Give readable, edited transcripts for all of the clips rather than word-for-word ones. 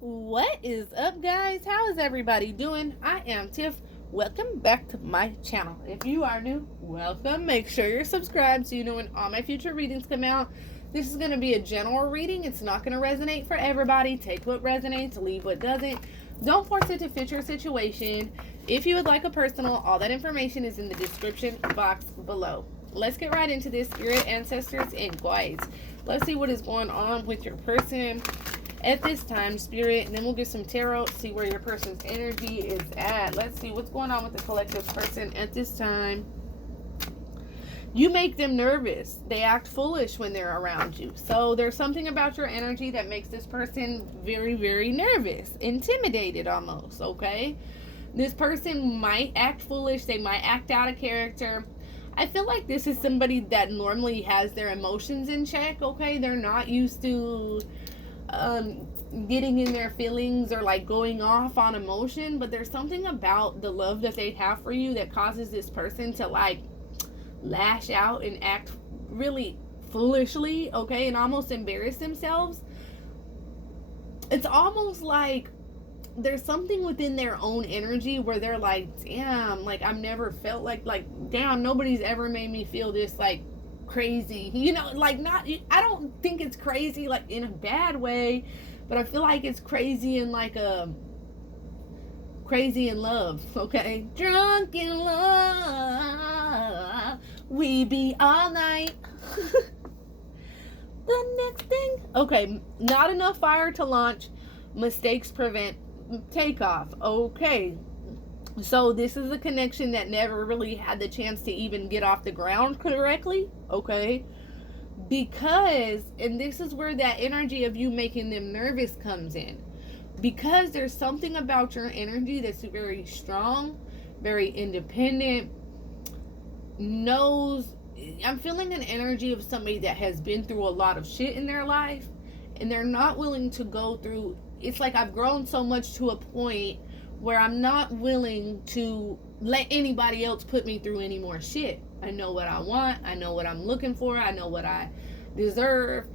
What is up, guys? How is everybody doing? I am Tiff. Welcome back to my channel. If you are new, welcome. Make sure you're subscribed so you know when all my future readings come out. This is going to be a general reading. It's not going to resonate for everybody. Take what resonates, leave what doesn't. Don't force it to fit your situation. If you would like a personal, all that information is in the description box below. Let's get right into this, spirit, ancestors, and guides. Let's see what is going on with your person at this time, spirit, and then we'll get some tarot, see where your person's energy is at. Let's see what's going on with the collective person at this time. You make them nervous. They act foolish when they're around you. So there's something about your energy that makes this person very, very nervous, intimidated almost, okay? This person might act foolish. They might act out of character. I feel like this is somebody that normally has their emotions in check, okay? They're not used to getting in their feelings or like going off on emotion, but there's something about the love that they have for you that causes this person to like lash out and act really foolishly, okay, and almost embarrass themselves. It's almost like there's something within their own energy where they're like, damn, like I've never felt like damn, nobody's ever made me feel this like crazy, you know, like not, I don't think it's crazy like in a bad way, but I feel like it's crazy in like a crazy in love, okay? Drunk in love, we be all night. The next thing, okay, not enough fire to launch, mistakes prevent takeoff. Okay, so this is a connection that never really had the chance to even get off the ground correctly, okay? Because, and this is where that energy of you making them nervous comes in. Because there's something about your energy that's very strong, very independent, knows, I'm feeling an energy of somebody that has been through a lot of shit in their life, and they're not willing to go through, it's like I've grown so much to a point where I'm not willing to let anybody else put me through any more shit. I know what I want. I know what I'm looking for. I know what I deserve.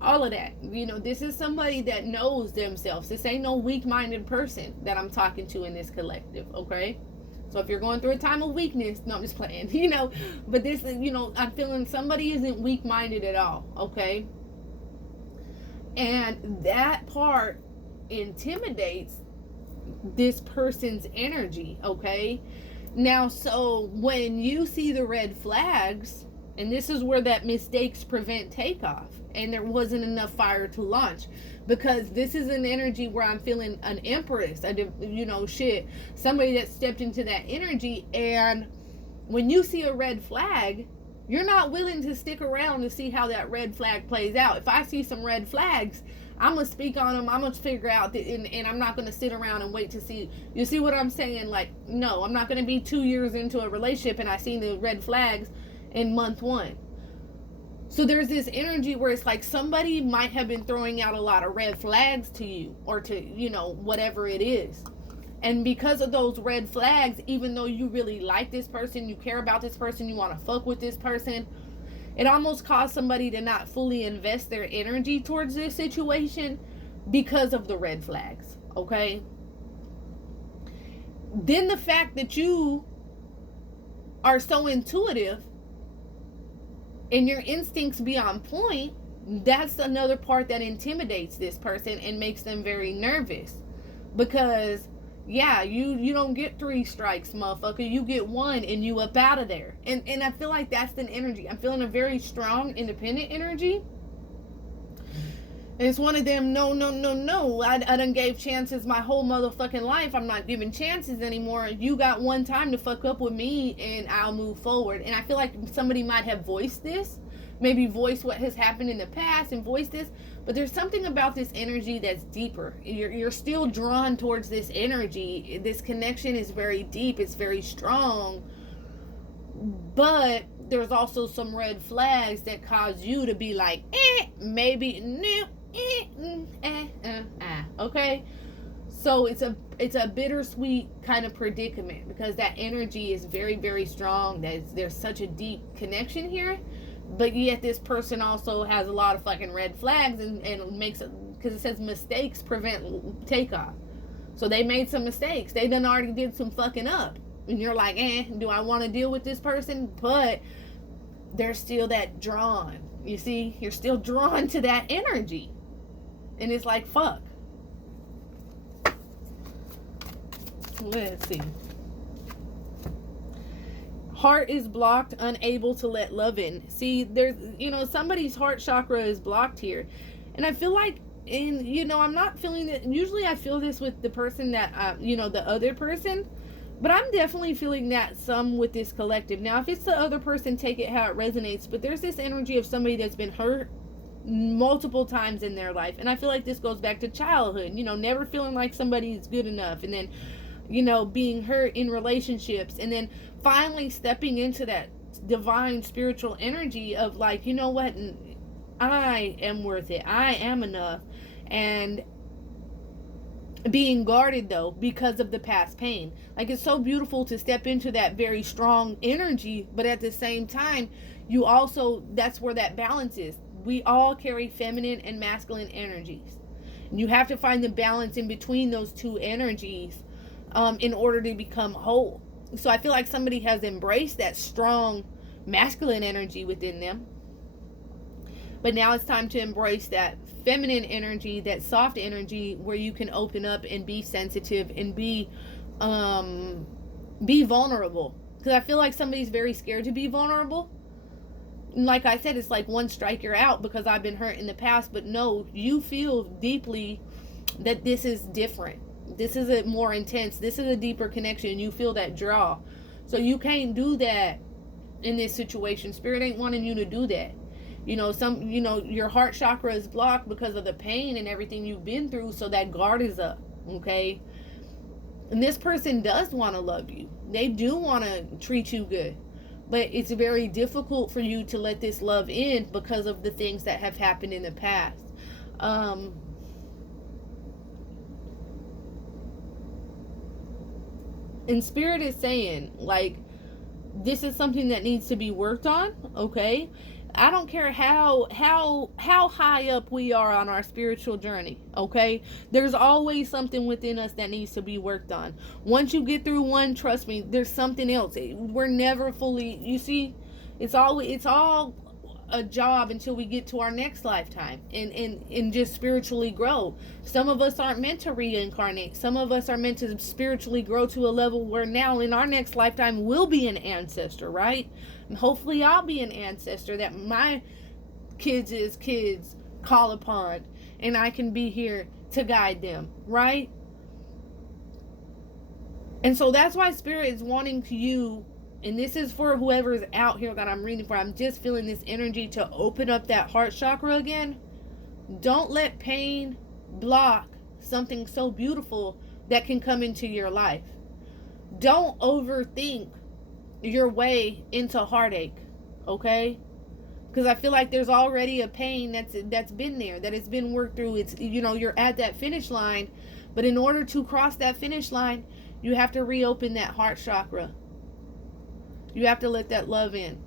All of that. You know, this is somebody that knows themselves. This ain't no weak-minded person that I'm talking to in this collective, okay? So if you're going through a time of weakness, no, I'm just playing, you know, but this is, you know, I'm feeling somebody isn't weak-minded at all, okay? And that part intimidates this person's energy, okay? Now, so when you see the red flags, and this is where that mistakes prevent takeoff, and there wasn't enough fire to launch, because this is an energy where I'm feeling an empress, somebody that stepped into that energy, and when you see a red flag, you're not willing to stick around to see how that red flag plays out. If I see some red flags, I'm going to speak on them. I'm going to figure out, and I'm not going to sit around and wait to see. You see what I'm saying? Like, no, I'm not going to be 2 years into a relationship and I see the red flags in month 1. So there's this energy where it's like somebody might have been throwing out a lot of red flags to you or to, you know, whatever it is. And because of those red flags, even though you really like this person, you care about this person, you want to fuck with this person, it almost caused somebody to not fully invest their energy towards this situation because of the red flags, okay? Then the fact that you are so intuitive and your instincts be on point, that's another part that intimidates this person and makes them very nervous. Because yeah, you don't get 3 strikes, motherfucker. You get 1 and you up out of there. And I feel like that's the energy. I'm feeling a very strong, independent energy. And it's one of them, no. I done gave chances my whole motherfucking life. I'm not giving chances anymore. You got one time to fuck up with me and I'll move forward. And I feel like somebody might have voiced this. Maybe voice what has happened in the past and voice this. But there's something about this energy that's deeper. You're still drawn towards this energy. This connection is very deep. It's very strong. But there's also some red flags that cause you to be like, maybe, no, okay? So it's a bittersweet kind of predicament because that energy is very, very strong. There's such a deep connection here. But yet this person also has a lot of fucking red flags and makes because it says mistakes prevent takeoff. So they made some mistakes. They done already did some fucking up. And you're like, do I want to deal with this person? But there's still that drawn. You see, you're still drawn to that energy. And it's like, fuck. Let's see. Heart is blocked, unable to let love in. See, there's, somebody's heart chakra is blocked here. And I feel like, I'm not feeling it. Usually I feel this with the person that, the other person. But I'm definitely feeling that some with this collective. Now, if it's the other person, take it how it resonates. But there's this energy of somebody that's been hurt multiple times in their life. And I feel like this goes back to childhood. Never feeling like somebody is good enough. And then, being hurt in relationships. And then finally stepping into that divine spiritual energy of like, you know what? I am worth it. I am enough. And being guarded though because of the past pain. Like, it's so beautiful to step into that very strong energy, but at the same time you also, that's where that balance is. We all carry feminine and masculine energies, and you have to find the balance in between those two energies in order to become whole. So I feel like somebody has embraced that strong masculine energy within them, but now it's time to embrace that feminine energy, that soft energy, where you can open up and be sensitive and be vulnerable. Because I feel like somebody's very scared to be vulnerable. And like I said, it's like one strike you're out because I've been hurt in the past. But no, you feel deeply that this is different. This is a more intense. This is a deeper connection. You feel that draw. So you can't do that in this situation. Spirit ain't wanting you to do that. Your heart chakra is blocked because of the pain and everything you've been through, so that guard is up, okay? And this person does want to love you. They do want to treat you good. But it's very difficult for you to let this love in because of the things that have happened in the past. And Spirit is saying, like, this is something that needs to be worked on, okay? I don't care how high up we are on our spiritual journey, okay? There's always something within us that needs to be worked on. Once you get through one, trust me, there's something else. We're never fully, you see, it's all a job until we get to our next lifetime and just spiritually grow. Some of us aren't meant to reincarnate. Some of us are meant to spiritually grow to a level where now in our next lifetime we'll be an ancestor, right? And hopefully I'll be an ancestor that my kids' kids call upon, and I can be here to guide them, right? And so that's why Spirit is wanting you, and this is for whoever's out here that I'm reading for. I'm just feeling this energy to open up that heart chakra again. Don't let pain block something so beautiful that can come into your life. Don't overthink your way into heartache, okay? Because I feel like there's already a pain that's been there, that it's been worked through. It's, you're at that finish line, but in order to cross that finish line, you have to reopen that heart chakra. You have to let that love in.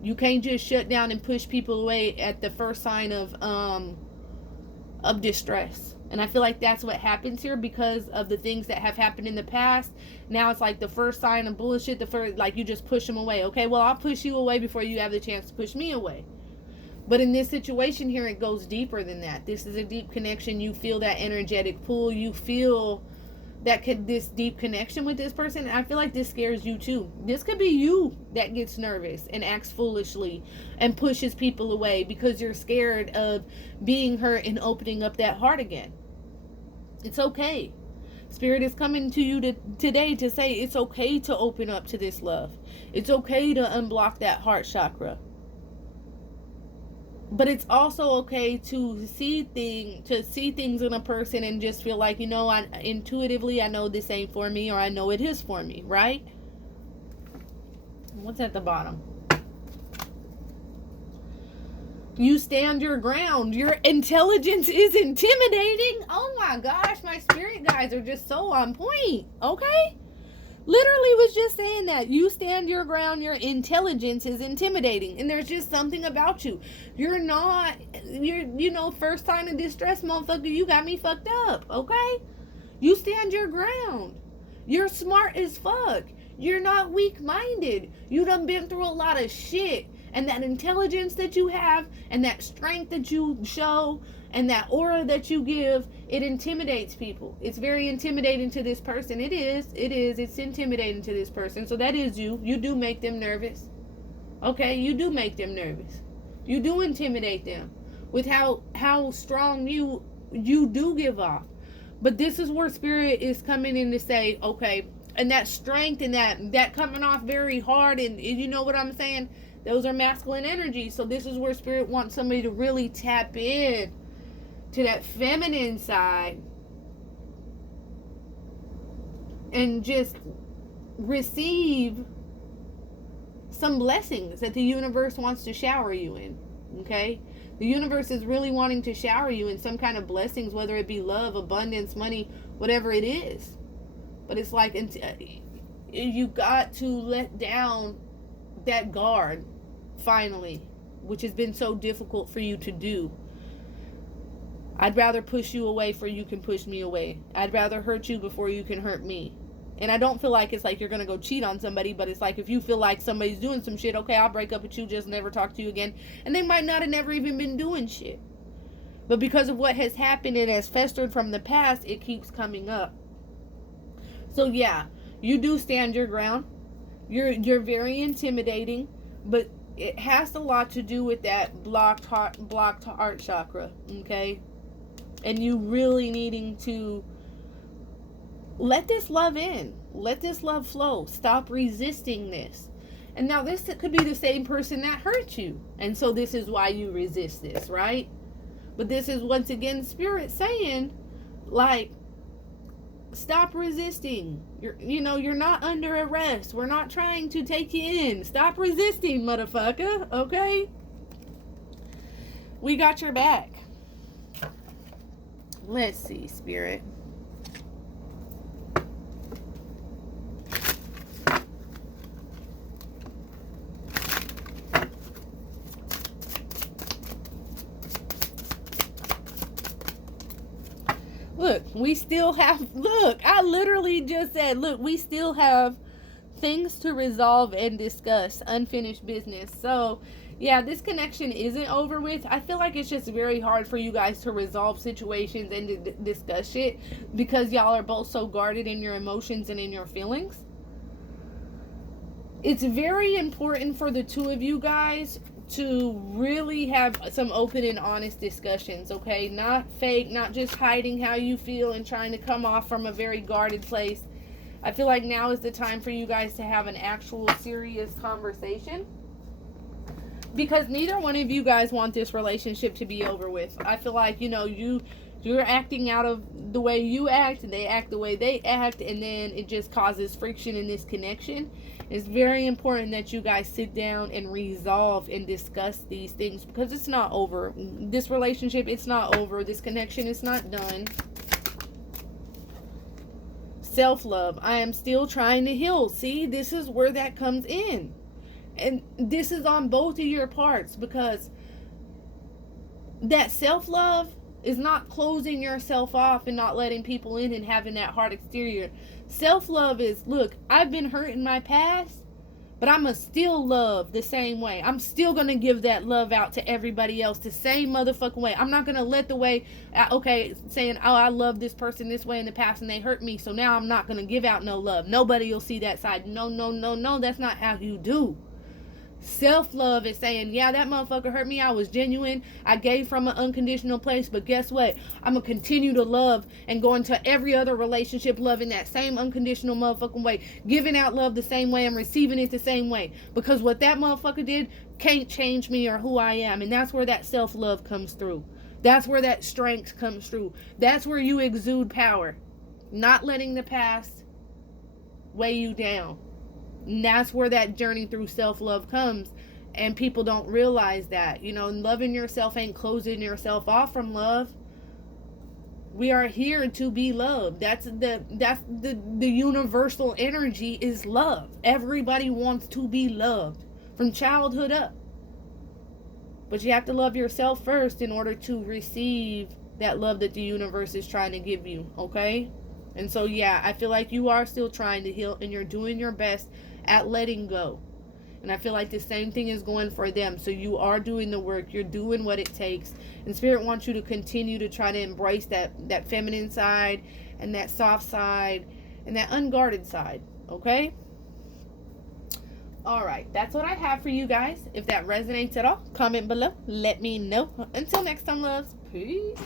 You can't just shut down and push people away at the first sign of distress. And I feel like that's what happens here because of the things that have happened in the past. Now it's like the first sign of bullshit, like you just push them away. Okay, well, I'll push you away before you have the chance to push me away. But in this situation here, it goes deeper than that. This is a deep connection. You feel that energetic pull. You feel this deep connection with this person. And I feel like this scares you too. This could be you that gets nervous and acts foolishly and pushes people away because you're scared of being hurt and opening up that heart again. It's okay. Spirit is coming to you today to say it's okay to open up to this love. It's okay to unblock that heart chakra. But it's also okay to see things in a person and just feel like, intuitively I know this ain't for me, or I know it is for me, right? What's at the bottom? You stand your ground. Your intelligence is intimidating. Oh my gosh, my spirit guys are just so on point, okay? Literally was just saying that. You stand your ground. Your intelligence is intimidating. And there's just something about you. You're not, first sign of distress, motherfucker, you got me fucked up, okay? You stand your ground. You're smart as fuck. You're not weak-minded. You done been through a lot of shit. And that intelligence that you have, and that strength that you show, and that aura that you give, it intimidates people. It's very intimidating to this person. It is. It's intimidating to this person. So that is you. You do make them nervous. Okay? You do make them nervous. You do intimidate them with how strong you do give off. But this is where Spirit is coming in to say, okay, and that strength and that coming off very hard, and you know what I'm saying? Those are masculine energies. So this is where Spirit wants somebody to really tap in to that feminine side and just receive some blessings that the universe wants to shower you in. Okay? The universe is really wanting to shower you in some kind of blessings, whether it be love, abundance, money, whatever it is. But it's like you got to let down that guard finally, which has been so difficult for you to do. I'd rather push you away before you can push me away. I'd rather hurt you before you can hurt me. And I don't feel like it's like you're going to go cheat on somebody, but it's like if you feel like somebody's doing some shit, okay, I'll break up with you, just never talk to you again. And they might not have never even been doing shit. But because of what has happened and has festered from the past, it keeps coming up. So yeah, you do stand your ground. You're very intimidating, but it has a lot to do with that blocked heart chakra, okay? And you really needing to let this love in. Let this love flow. Stop resisting this. And now this could be the same person that hurt you. And so this is why you resist this, right? But this is once again Spirit saying, like, stop resisting. You're not under arrest. We're not trying to take you in. Stop resisting, motherfucker. Okay? We got your back. Let's see, Spirit. I literally just said, we still have things to resolve and discuss, unfinished business. So, yeah, this connection isn't over with. I feel like it's just very hard for you guys to resolve situations and to discuss shit because y'all are both so guarded in your emotions and in your feelings. It's very important for the two of you guys to really have some open and honest discussions, okay? Not fake, not just hiding how you feel and trying to come off from a very guarded place. I feel like now is the time for you guys to have an actual serious conversation because neither one of you guys want this relationship to be over with. I feel like, you're acting out of the way you act and they act the way they act, and then it just causes friction in this connection. It's very important that you guys sit down and resolve and discuss these things because it's not over. This relationship, it's not over. This connection is not done. Self-love. I am still trying to heal. See, this is where that comes in. And this is on both of your parts because that self-love is not closing yourself off and not letting people in and having that hard exterior. Self-love is, look, I've been hurt in my past, but I'm going to still love the same way. I'm still going to give that love out to everybody else the same motherfucking way. I'm not going to let the way, saying, oh, I love this person this way in the past and they hurt me, so now I'm not going to give out no love. Nobody will see that side. No, that's not how you do. Self-love is saying, yeah, that motherfucker hurt me. I was genuine. I gave from an unconditional place. But guess what? I'm going to continue to love and go into every other relationship loving that same unconditional motherfucking way. Giving out love the same way. I'm receiving it the same way. Because what that motherfucker did can't change me or who I am. And that's where that self-love comes through. That's where that strength comes through. That's where you exude power. Not letting the past weigh you down. And that's where that journey through self-love comes. And people don't realize that. Loving yourself ain't closing yourself off from love. We are here to be loved. That's the universal energy is love. Everybody wants to be loved from childhood up. But you have to love yourself first in order to receive that love that the universe is trying to give you, okay? And so, yeah, I feel like you are still trying to heal and you're doing your best at letting go. And I feel like the same thing is going for them. So you are doing the work. You're doing what it takes. And Spirit wants you to continue to try to embrace that feminine side and that soft side and that unguarded side, okay? All right, that's what I have for you guys. If that resonates at all, comment below. Let me know. Until next time, loves. Peace.